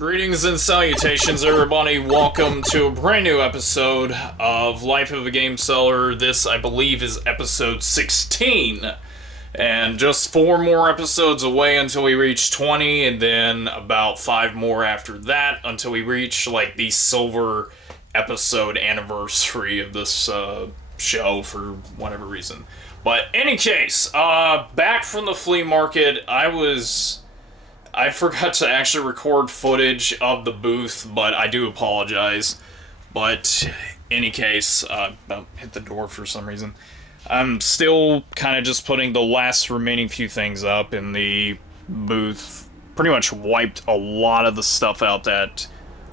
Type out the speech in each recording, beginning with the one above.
Greetings and salutations, everybody. Welcome to a brand new episode of Life of a Game Seller. This, I believe, is episode 16. And just 4 more episodes away until we reach 20, and then about 5 more after that until we reach, like, the silver episode anniversary of this show for whatever reason. But, any case, back from the flea market, I forgot to actually record footage of the booth, but I do apologize. But, any case, hit the door for some reason. I'm still kind of just putting the last remaining few things up in the booth. Pretty much wiped a lot of the stuff out that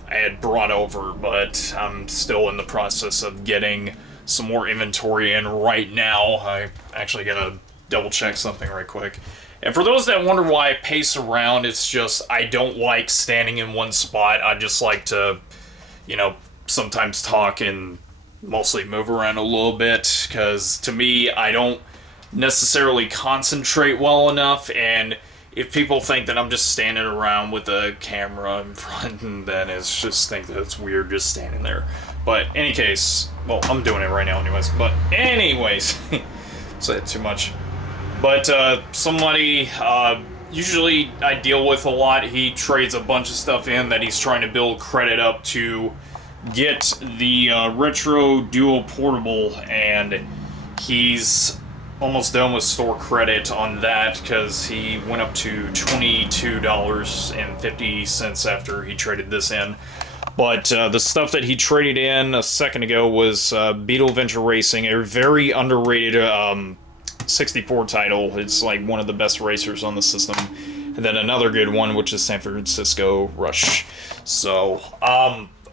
I had brought over, but I'm still in the process of getting some more inventory in right now. I actually gotta double check something right quick. And for those that wonder why I pace around, it's just I don't like standing in one spot. I just like to, sometimes talk and mostly move around a little bit, because to me, I don't necessarily concentrate well enough, and if people think that I'm just standing around with a camera in front, then it's just think that it's weird just standing there. But any case, well, I'm doing it right now anyways, but anyways, said too much. But somebody, usually I deal with a lot, he trades a bunch of stuff in that he's trying to build credit up to get the Retro Duo Portable, and he's almost done with store credit on that because he went up to $22.50 after he traded this in. But the stuff that he traded in a second ago was Beetle Venture Racing, a very underrated 64 title. It's like one of the best racers on the system. And then another good one, which is San Francisco Rush. So,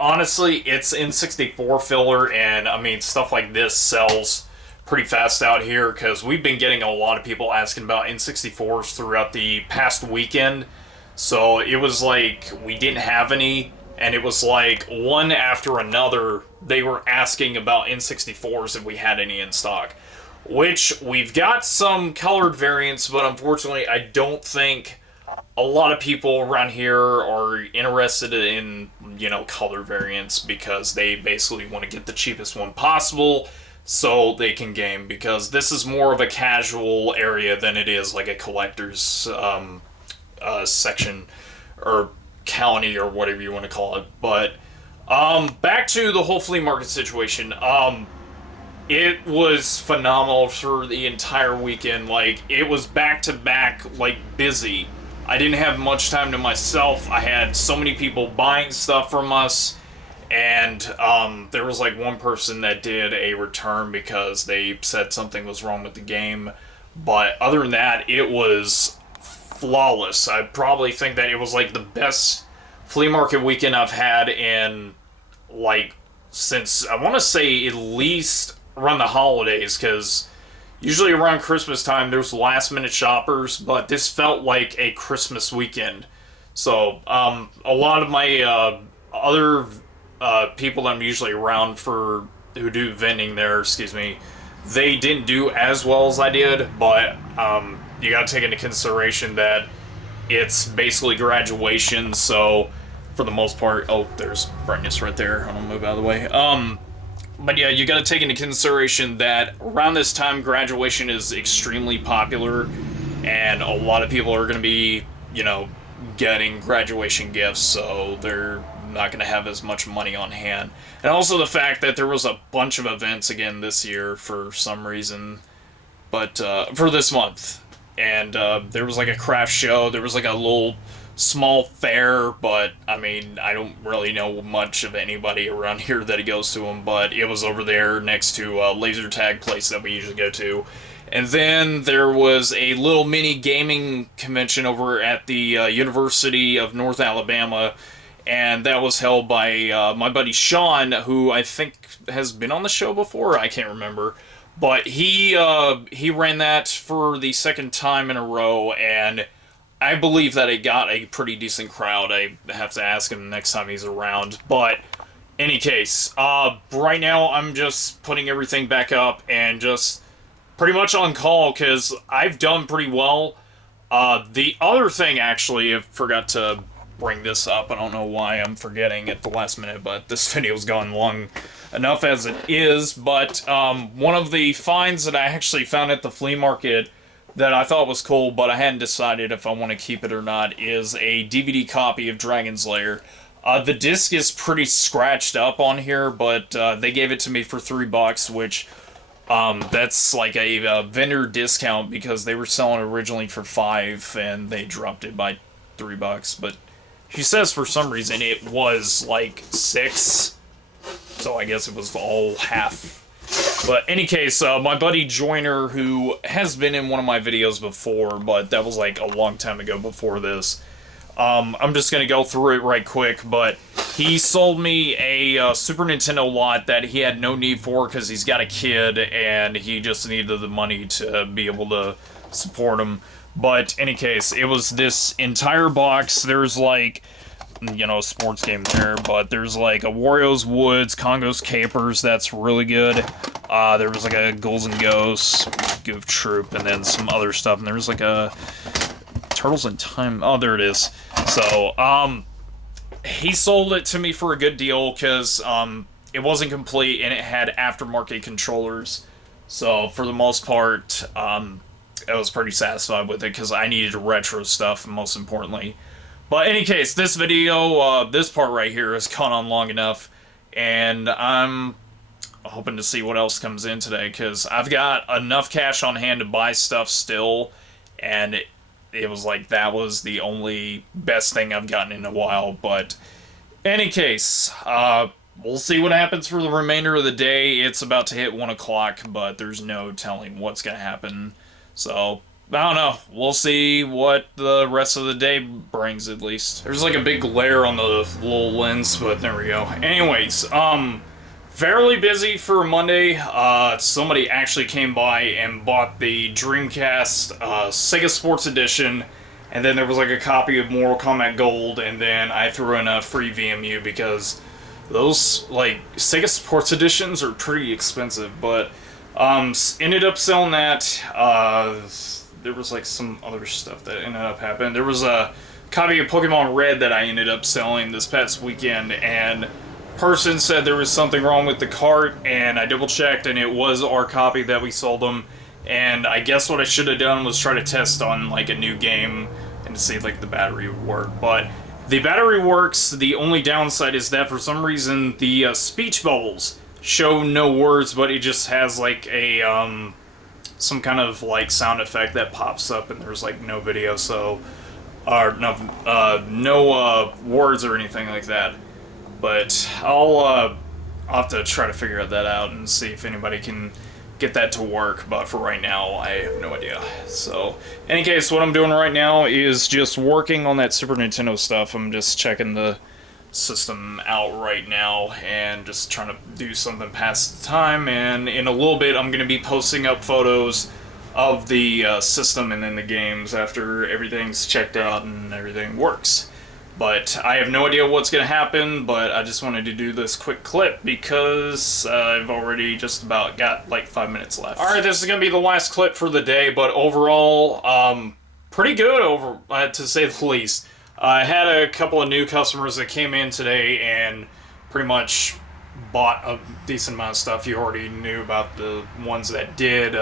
honestly, it's N64 filler, and I mean, stuff like this sells pretty fast out here because we've been getting a lot of people asking about N64s throughout the past weekend. So it was like we didn't have any, and it was like one after another they were asking about N64s if we had any in stock. Which we've got some colored variants, but unfortunately I don't think a lot of people around here are interested in, color variants, because they basically want to get the cheapest one possible so they can game, because this is more of a casual area than it is like a collector's section or county or whatever you want to call it. But back to the whole flea market situation. It was phenomenal for the entire weekend. Like, it was back-to-back, like, busy. I didn't have much time to myself. I had so many people buying stuff from us, and there was, like, one person that did a return because they said something was wrong with the game. But other than that, it was flawless. I probably think that it was, like, the best flea market weekend I've had in, like, since, I want to say, at least around the holidays, because usually around Christmas time there's last minute shoppers, but this felt like a Christmas weekend. So a lot of my other people that I'm usually around for who do vending there, they didn't do as well as I did, but you gotta take into consideration that it's basically graduation, so for the most part, oh, there's brightness right there, I'm gonna move out of the way. But yeah, you got to take into consideration that around this time, graduation is extremely popular, and a lot of people are going to be, getting graduation gifts, so they're not going to have as much money on hand. And also the fact that there was a bunch of events again this year for some reason, but for this month. And there was like a craft show, there was like a little small fair, but I mean, I don't really know much of anybody around here that goes to them, but it was over there next to a laser tag place that we usually go to. And then there was a little mini gaming convention over at the University of North Alabama, and that was held by my buddy Sean, who I think has been on the show before, I can't remember. But he ran that for the second time in a row, and I believe that it got a pretty decent crowd. I have to ask him next time he's around. But, any case, right now I'm just putting everything back up and just pretty much on call, because I've done pretty well. The other thing, actually, I forgot to bring this up. I don't know why I'm forgetting at the last minute, but this video's gone long enough as it is. But one of the finds that I actually found at the flea market that I thought was cool, but I hadn't decided if I want to keep it or not, is a DVD copy of Dragon's Lair. The disc is pretty scratched up on here, but they gave it to me for $3, which that's like a vendor discount because they were selling it originally for $5 and they dropped it by $3. But she says for some reason it was like $6, so I guess it was all half. But any case, my buddy Joyner, who has been in one of my videos before, but that was like a long time ago before this. I'm just going to go through it right quick, but he sold me a Super Nintendo lot that he had no need for because he's got a kid and he just needed the money to be able to support him. But any case, it was this entire box. There's like, you know, a sports game there, but there's like a Wario's Woods, Congo's Capers, that's really good. There was like a Ghouls and Ghosts, Goof Troop, and then some other stuff, and there was like a Turtles in Time. Oh, there it is. So, he sold it to me for a good deal because it wasn't complete and it had aftermarket controllers. So, for the most part, I was pretty satisfied with it because I needed retro stuff, most importantly. But in any case, this video, this part right here has gone on long enough, and I'm hoping to see what else comes in today, because I've got enough cash on hand to buy stuff still, and it was like that was the only best thing I've gotten in a while. But in any case, we'll see what happens for the remainder of the day. It's about to hit 1 o'clock, but there's no telling what's going to happen. So, I don't know. We'll see what the rest of the day brings, at least. There's like a big glare on the little lens, but there we go. Anyways, fairly busy for Monday. Somebody actually came by and bought the Dreamcast Sega Sports Edition, and then there was like a copy of Mortal Kombat Gold, and then I threw in a free VMU because those like Sega Sports Editions are pretty expensive, but ended up selling that. There was like some other stuff that ended up happening. There was a copy of Pokemon Red that I ended up selling this past weekend, and person said there was something wrong with the cart, and I double checked and it was our copy that we sold them. And I guess what I should have done was try to test on like a new game and to see if like the battery would work. But the battery works. The only downside is that for some reason the speech bubbles show no words, but it just has like a some kind of like sound effect that pops up, and there's like no video, so or no words or anything like that. But I'll have to try to figure that out and see if anybody can get that to work, but for right now I have no idea. So in any case, what I'm doing right now is just working on that Super Nintendo stuff. I'm just checking the system out right now and just trying to do something past the time, and in a little bit I'm going to be posting up photos of the system and then the games after everything's checked out and everything works. But I have no idea what's going to happen, but I just wanted to do this quick clip because I've already just about got like 5 minutes left. Alright, this is going to be the last clip for the day, but overall, pretty good over, to say the least. I had a couple of new customers that came in today and pretty much bought a decent amount of stuff. You already knew about the ones that did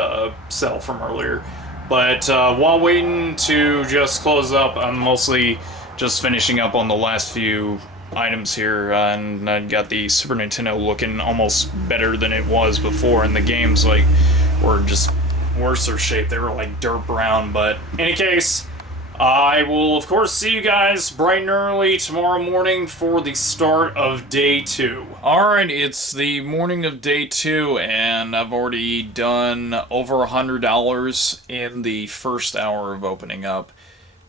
sell from earlier. But while waiting to just close up, I'm mostly just finishing up on the last few items here, and I got the Super Nintendo looking almost better than it was before, and the games like were just worse shape. They were like dirt brown. But in any case, I will of course see you guys bright and early tomorrow morning for the start of day 2. Alright, it's the morning of day 2, and I've already done over $100 in the first hour of opening up.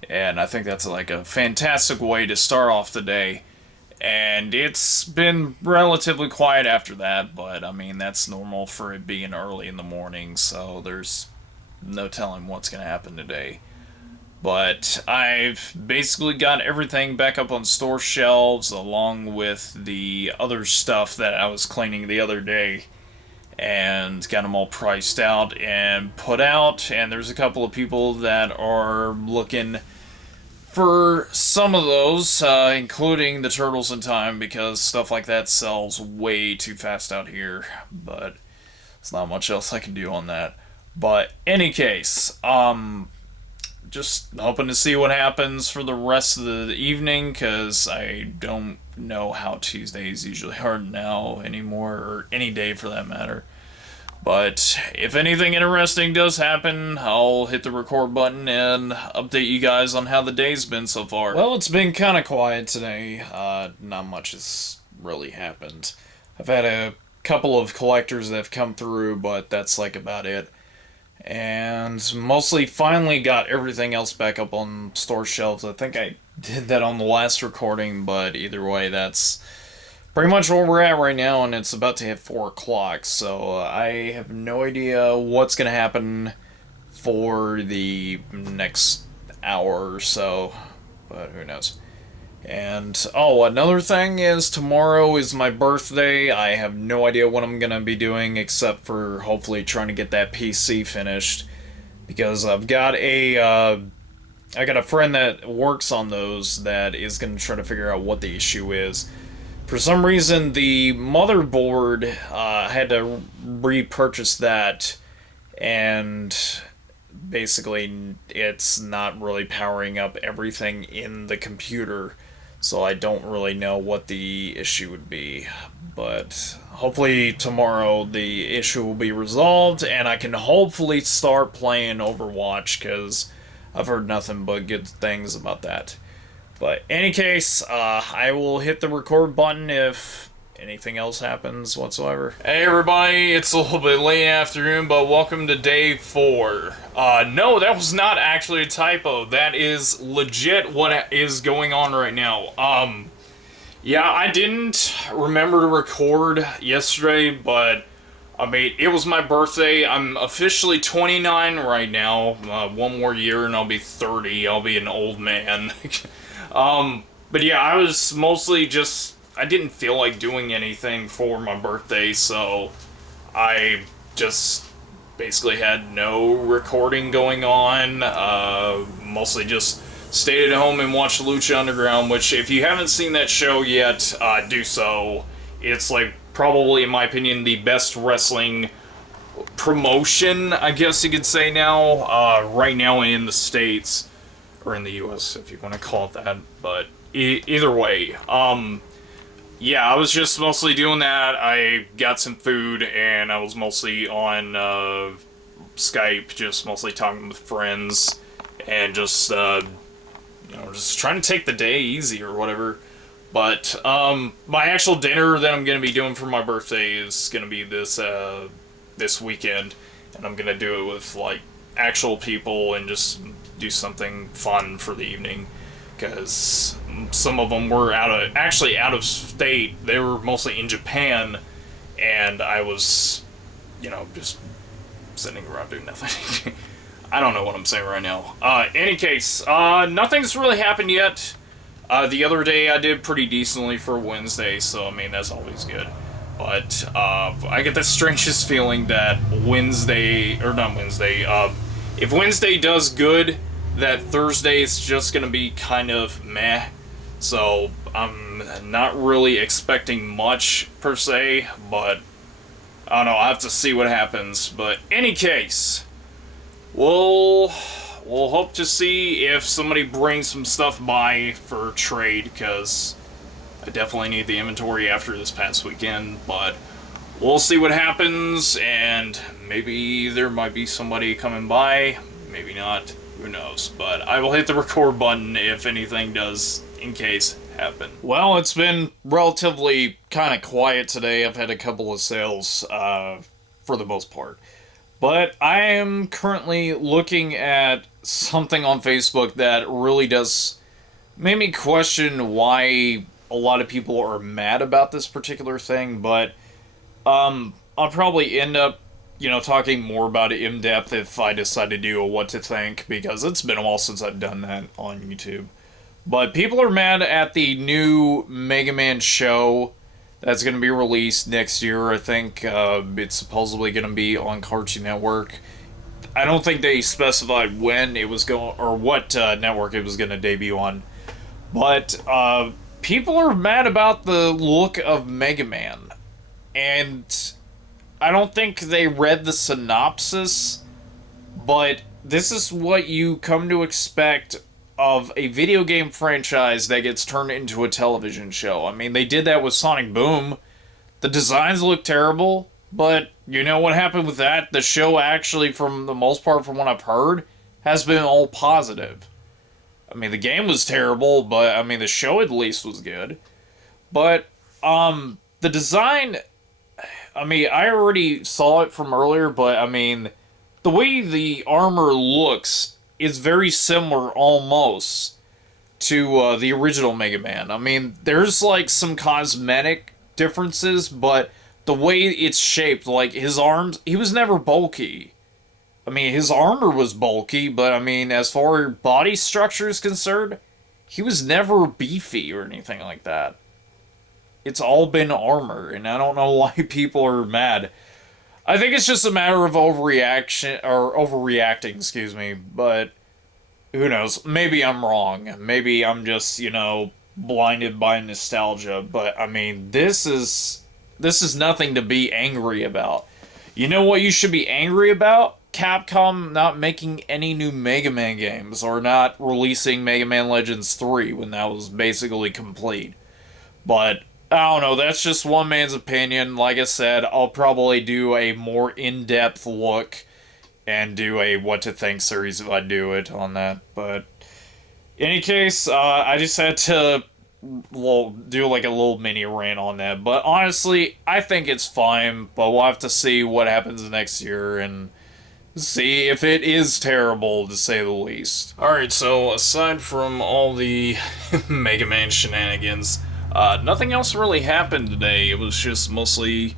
And I think that's like a fantastic way to start off the day. And it's been relatively quiet after that, but I mean, that's normal for it being early in the morning, so there's no telling what's going to happen today. But I've basically got everything back up on store shelves, along with the other stuff that I was cleaning the other day, and got them all priced out and put out. And there's a couple of people that are looking for some of those, including the Turtles in Time, because stuff like that sells way too fast out here. But there's not much else I can do on that. But any case, just hoping to see what happens for the rest of the evening, because I don't know how Tuesdays usually are now anymore, or any day for that matter. But if anything interesting does happen, I'll hit the record button and update you guys on how the day's been so far. Well, it's been kind of quiet today. Not much has really happened. I've had a couple of collectors that have come through, but that's like about it. And mostly finally got everything else back up on store shelves. I think I did that on the last recording, but either way, that's pretty much where we're at right now, and it's about to hit 4 o'clock, so I have no idea what's going to happen for the next hour or so, but who knows. And, another thing is tomorrow is my birthday. I have no idea what I'm going to be doing except for hopefully trying to get that PC finished, because I got a friend that works on those that is going to try to figure out what the issue is. For some reason, the motherboard had to repurchase that, and basically it's not really powering up everything in the computer, so I don't really know what the issue would be. But hopefully tomorrow the issue will be resolved, and I can hopefully start playing Overwatch, because I've heard nothing but good things about that. But any case, I will hit the record button if anything else happens whatsoever. Hey everybody, it's a little bit late afternoon, but welcome to day 4. No, that was not actually a typo. That is legit what is going on right now. Yeah, I didn't remember to record yesterday, but I mean, it was my birthday. I'm officially 29 right now. One more year and I'll be 30. I'll be an old man. But yeah, I was mostly just, I didn't feel like doing anything for my birthday, so I just basically had no recording going on, mostly just stayed at home and watched Lucha Underground, which if you haven't seen that show yet, do so. It's like probably, in my opinion, the best wrestling promotion, I guess you could say now, right now in the States. Or in the U.S., if you want to call it that, but either way, yeah, I was just mostly doing that. I got some food, and I was mostly on Skype, just mostly talking with friends, and just, just trying to take the day easy or whatever. But my actual dinner that I'm going to be doing for my birthday is going to be this weekend, and I'm going to do it with, like, actual people and just do something fun for the evening, because some of them were out of state. They were mostly in Japan, and I was, just sitting around doing nothing. I don't know what I'm saying right now. Any case, nothing's really happened yet. The other day I did pretty decently for Wednesday, so I mean, that's always good. But I get the strangest feeling that if Wednesday does good, that Thursday is just going to be kind of meh. So I'm not really expecting much per se, but I don't know, I'll have to see what happens. But any case, we'll hope to see if somebody brings some stuff by for trade, because I definitely need the inventory after this past weekend, but we'll see what happens, and maybe there might be somebody coming by, maybe not, who knows. But I will hit the record button if anything does, in case, happen. Well, it's been relatively kind of quiet today. I've had a couple of sales, for the most part. But I am currently looking at something on Facebook that really does make me question why a lot of people are mad about this particular thing, but I'll probably end up, talking more about it in depth if I decide to do a what to think, because it's been a while since I've done that on YouTube. But people are mad at the new Mega Man show that's going to be released next year. I think it's supposedly going to be on Cartoon Network. I don't think they specified when it was going, or what network it was going to debut on. But people are mad about the look of Mega Man. And I don't think they read the synopsis, but this is what you come to expect of a video game franchise that gets turned into a television show. I mean, they did that with Sonic Boom. The designs look terrible, but you know what happened with that? The show actually, from the most part, from what I've heard, has been all positive. I mean, the game was terrible, but I mean, the show at least was good. But the design, I mean, I already saw it from earlier, but I mean, the way the armor looks is very similar almost to the original Mega Man. I mean, there's like some cosmetic differences, but the way it's shaped, like his arms, he was never bulky. I mean, his armor was bulky, but I mean, as far as body structure is concerned, he was never beefy or anything like that. It's all been armor, and I don't know why people are mad. I think it's just a matter of overreacting, excuse me, but who knows? Maybe I'm wrong. Maybe I'm just, blinded by nostalgia, but I mean, this is nothing to be angry about. You know what you should be angry about? Capcom not making any new Mega Man games, or not releasing Mega Man Legends 3 when that was basically complete. But I don't know, that's just one man's opinion. Like I said, I'll probably do a more in-depth look and do a what to think series if I do it on that. But in any case, I just had to do like a little mini rant on that. But honestly, I think it's fine, but we'll have to see what happens next year and see if it is terrible, to say the least. Alright, so aside from all the Mega Man shenanigans, nothing else really happened today. It was just mostly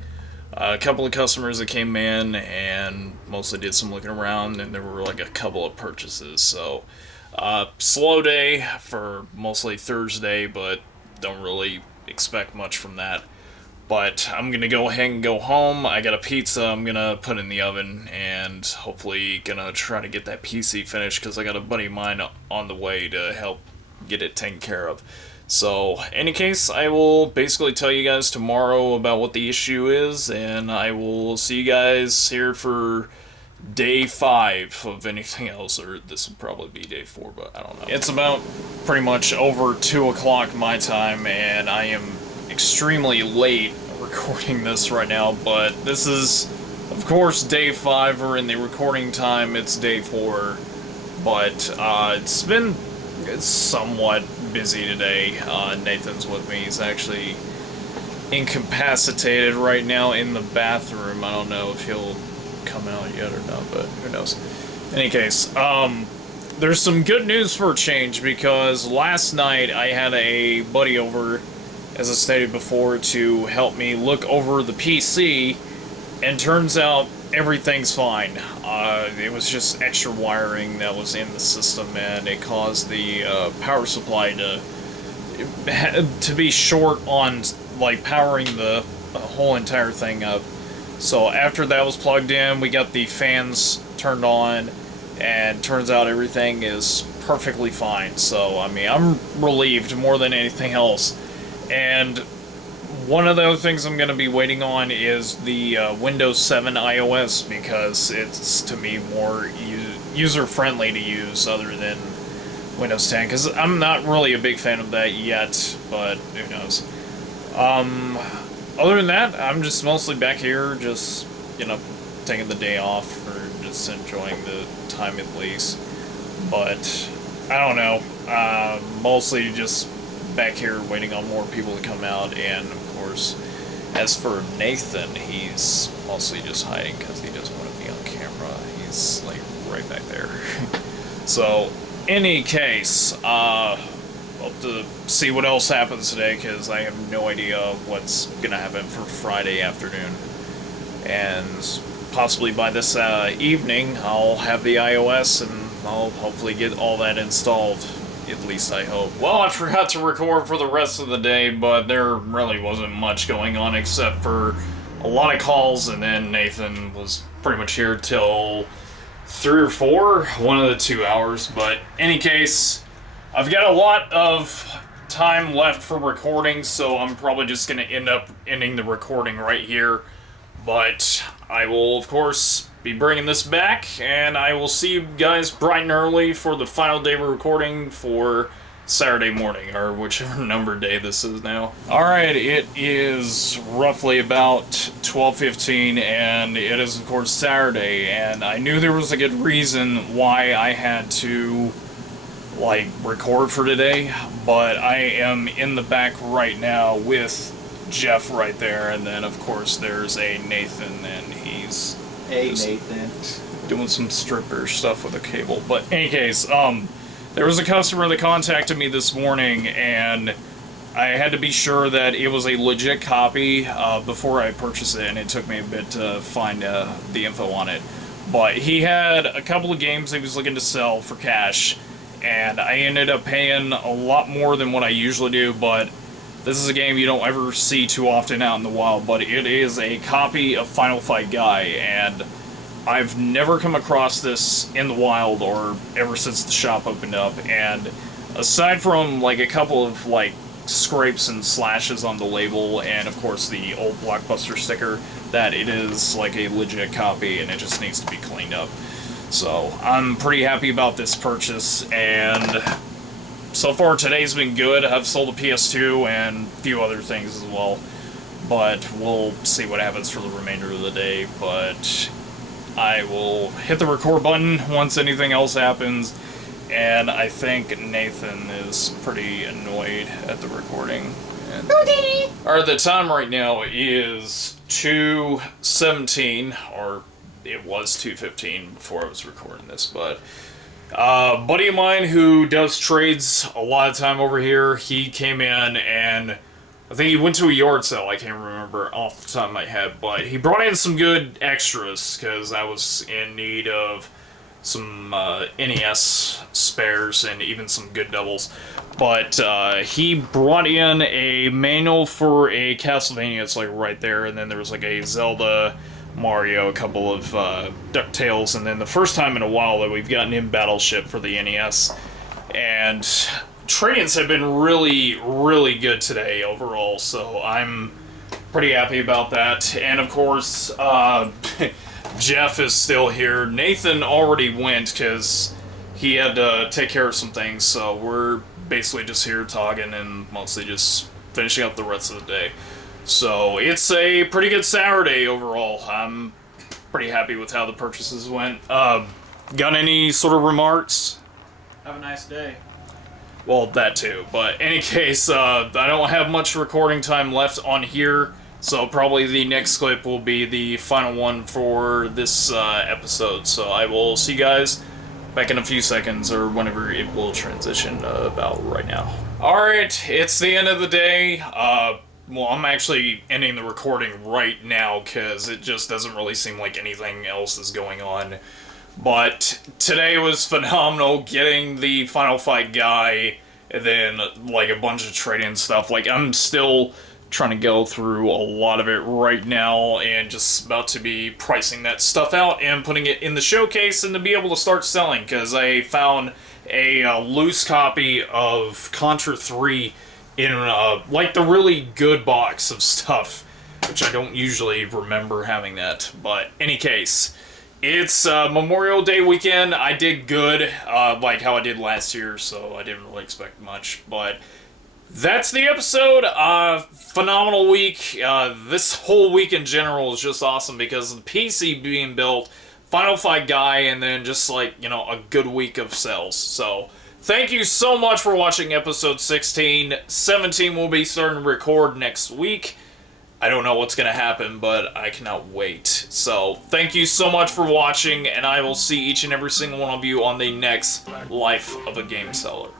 a couple of customers that came in and mostly did some looking around, and there were like a couple of purchases. So, slow day for mostly Thursday, but don't really expect much from that. But I'm gonna go ahead and go home. I got a pizza I'm gonna put in the oven, and hopefully gonna try to get that PC finished, because I got a buddy of mine on the way to help get it taken care of. So, in any case, I will basically tell you guys tomorrow about what the issue is, and I will see you guys here for day 5 of anything else, or this will probably be day 4, but I don't know. It's about pretty much over 2 o'clock my time, and I am extremely late recording this right now, but this is, of course, day 5, or in the recording time, it's day 4, but it's somewhat busy today. Nathan's with me. He's actually incapacitated right now in the bathroom. I don't know if he'll come out yet or not, but who knows. In any case, there's some good news for a change, because last night I had a buddy over, as I stated before, to help me look over the PC, and turns out everything's fine. It was just extra wiring that was in the system, and it caused the power supply to be short on, like, powering the whole entire thing up. So after that was plugged in, we got the fans turned on, and turns out everything is perfectly fine. So, I mean, I'm relieved more than anything else. And one of the other things I'm going to be waiting on is the Windows 7 iOS, because it's, to me, more user-friendly to use other than Windows 10, because I'm not really a big fan of that yet, but who knows. Other than that, I'm just mostly back here, just, taking the day off, or just enjoying the time at least. But, I don't know, mostly just back here waiting on more people to come out, and of course, as for Nathan, he's mostly just hiding because he doesn't want to be on camera. He's like right back there. So, in any case, hope to see what else happens today, because I have no idea what's gonna happen for Friday afternoon. And possibly by this evening, I'll have the iOS, and I'll hopefully get all that installed. At least I hope. Well, I forgot to record for the rest of the day, but there really wasn't much going on except for a lot of calls, and then Nathan was pretty much here till 3 or 4, one of the 2 hours. But any case, I've got a lot of time left for recording, so I'm probably just going to end up ending the recording right here. But I will, of course, be bringing this back, and I will see you guys bright and early for the final day of recording for Saturday morning, or whichever number day this is now. Alright, it is roughly about 12:15, and it is, of course, Saturday, and I knew there was a good reason why I had to, like, record for today, but I am in the back right now with Jeff right there, and then, of course, there's a Nathan, and he's doing some stripper stuff with a cable. But in any case, there was a customer that contacted me this morning, and I had to be sure that it was a legit copy before I purchased it, and it took me a bit to find the info on it. But he had a couple of games he was looking to sell for cash, and I ended up paying a lot more than what I usually do, but this is a game you don't ever see too often out in the wild, but it is a copy of Final Fight Guy, and I've never come across this in the wild or ever since the shop opened up, and aside from like a couple of like scrapes and slashes on the label, and of course the old Blockbuster sticker, that it is like a legit copy and it just needs to be cleaned up. So I'm pretty happy about this purchase, and so far today's been good. I've sold a PS2 and a few other things as well, but we'll see what happens for the remainder of the day. But I will hit the record button once anything else happens, and I think Nathan is pretty annoyed at the recording. Alright, the time right now is 2:17, or it was 2:15 before I was recording this, but a buddy of mine who does trades a lot of time over here, he came in and I think he went to a yard sale. I can't remember off the top of my head, but he brought in some good extras because I was in need of some NES spares and even some good doubles. But he brought in a manual for a Castlevania. It's like right there, and then there was like a Zelda, Mario, a couple of DuckTales, and then the first time in a while that we've gotten in Battleship for the NES. And trade-ins have been really, really good today overall, so I'm pretty happy about that. And of course, Jeff is still here. Nathan already went because he had to take care of some things, so we're basically just here talking and mostly just finishing up the rest of the day. So it's a pretty good Saturday overall. I'm pretty happy with how the purchases went. Got any sort of remarks? Have a nice day. Well, that too. But in any case, I don't have much recording time left on here, so probably the next clip will be the final one for this episode. So I will see you guys back in a few seconds, or whenever it will transition about right now. Alright, it's the end of the day. Well, I'm actually ending the recording right now because it just doesn't really seem like anything else is going on. But today was phenomenal, getting the Final Fight Guy, and then like a bunch of trade-in stuff. Like, I'm still trying to go through a lot of it right now and just about to be pricing that stuff out and putting it in the showcase and to be able to start selling, because I found a loose copy of Contra 3 in like the really good box of stuff, which I don't usually remember having that. But any case, it's Memorial Day weekend. I did good, like how I did last year, so I didn't really expect much. But that's the episode. Phenomenal week. This whole week in general is just awesome because of the PC being built, Final Fight Guy, and then just like, you know, a good week of sales. So thank you so much for watching episode 16. 17 will be starting to record next week. I don't know what's going to happen, but I cannot wait. So thank you so much for watching, and I will see each and every single one of you on the next Life of a Game Seller.